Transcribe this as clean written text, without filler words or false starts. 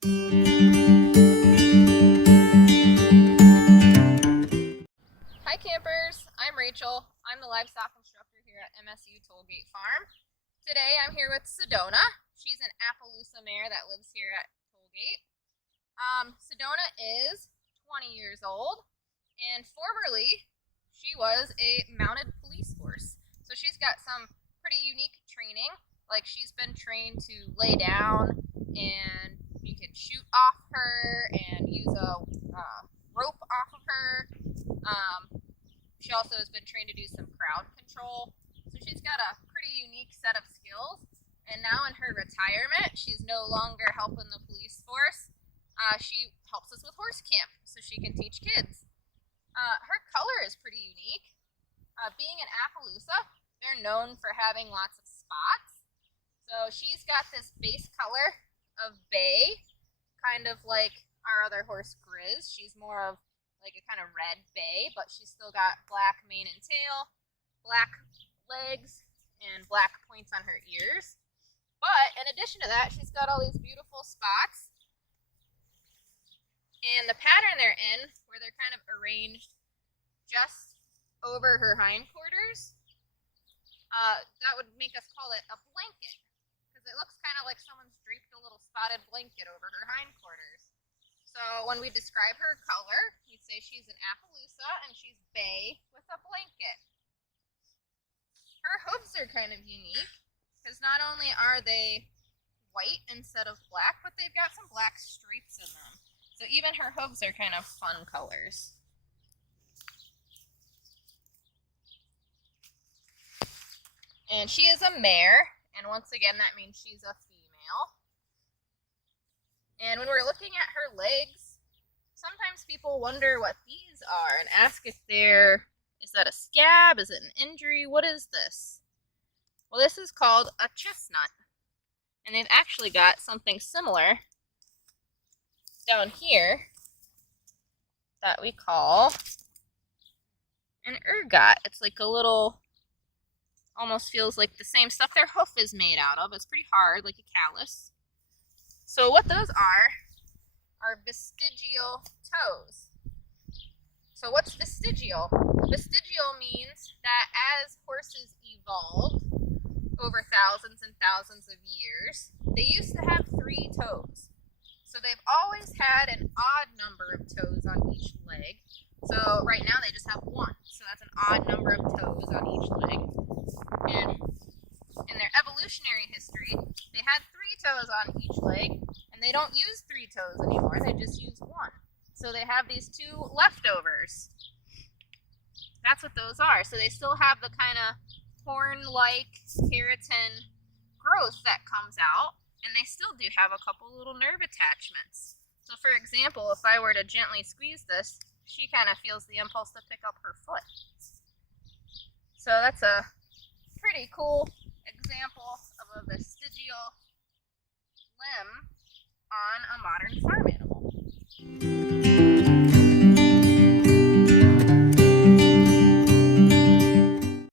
Hi campers, I'm Rachel. I'm the livestock instructor here at MSU Tollgate Farm. Today I'm here with Sedona. She's an Appaloosa mare that lives here at Tollgate. Sedona is 20 years old, and formerly she was a mounted police horse. So she's got some pretty unique training, like she's been trained to lay down and you can shoot off her and use a rope off of her. She also has been trained to do some crowd control. So she's got a pretty unique set of skills. And now in her retirement, she's no longer helping the police force. She helps us with horse camp so she can teach kids. Her color is pretty unique. Being an Appaloosa, they're known for having lots of spots. So she's got this base color of bay, kind of like our other horse Grizz. She's more of like a kind of red bay, but she's still got black mane and tail, black legs, and black points on her ears. But in addition to that, she's got all these beautiful spots. And the pattern they're in, where they're kind of arranged just over her hindquarters, that would make us call it a blanket, because it looks kind of like someone's draped a little spotted blanket over her hindquarters. So when we describe her color, we'd say she's an Appaloosa and she's bay with a blanket. Her hooves are kind of unique because not only are they white instead of black, but they've got some black stripes in them. So even her hooves are kind of fun colors. And she is a mare, and once again that means she's a female. And when we're looking at her legs, sometimes people wonder what these are and ask if is that a scab? Is it an injury? What is this? Well, this is called a chestnut. And they've actually got something similar down here that we call an ergot. It's like a little, almost feels like the same stuff their hoof is made out of. It's pretty hard, like a callus. So what those are vestigial toes. So what's vestigial? Vestigial means that as horses evolved over thousands and thousands of years, they used to have 3 toes. So they've always had an odd number of toes on each leg. So right now they just have 1. So that's an odd number of toes on each leg. And in their evolutionary history, they had 3 toes on each leg, and they don't use 3 toes anymore, they just use 1. So they have these 2 leftovers. That's what those are. So they still have the kind of horn-like keratin growth that comes out, and they still do have a couple little nerve attachments. So for example, if I were to gently squeeze this, she kind of feels the impulse to pick up her foot. So that's a pretty cool example of a vestigial limb on a modern farm.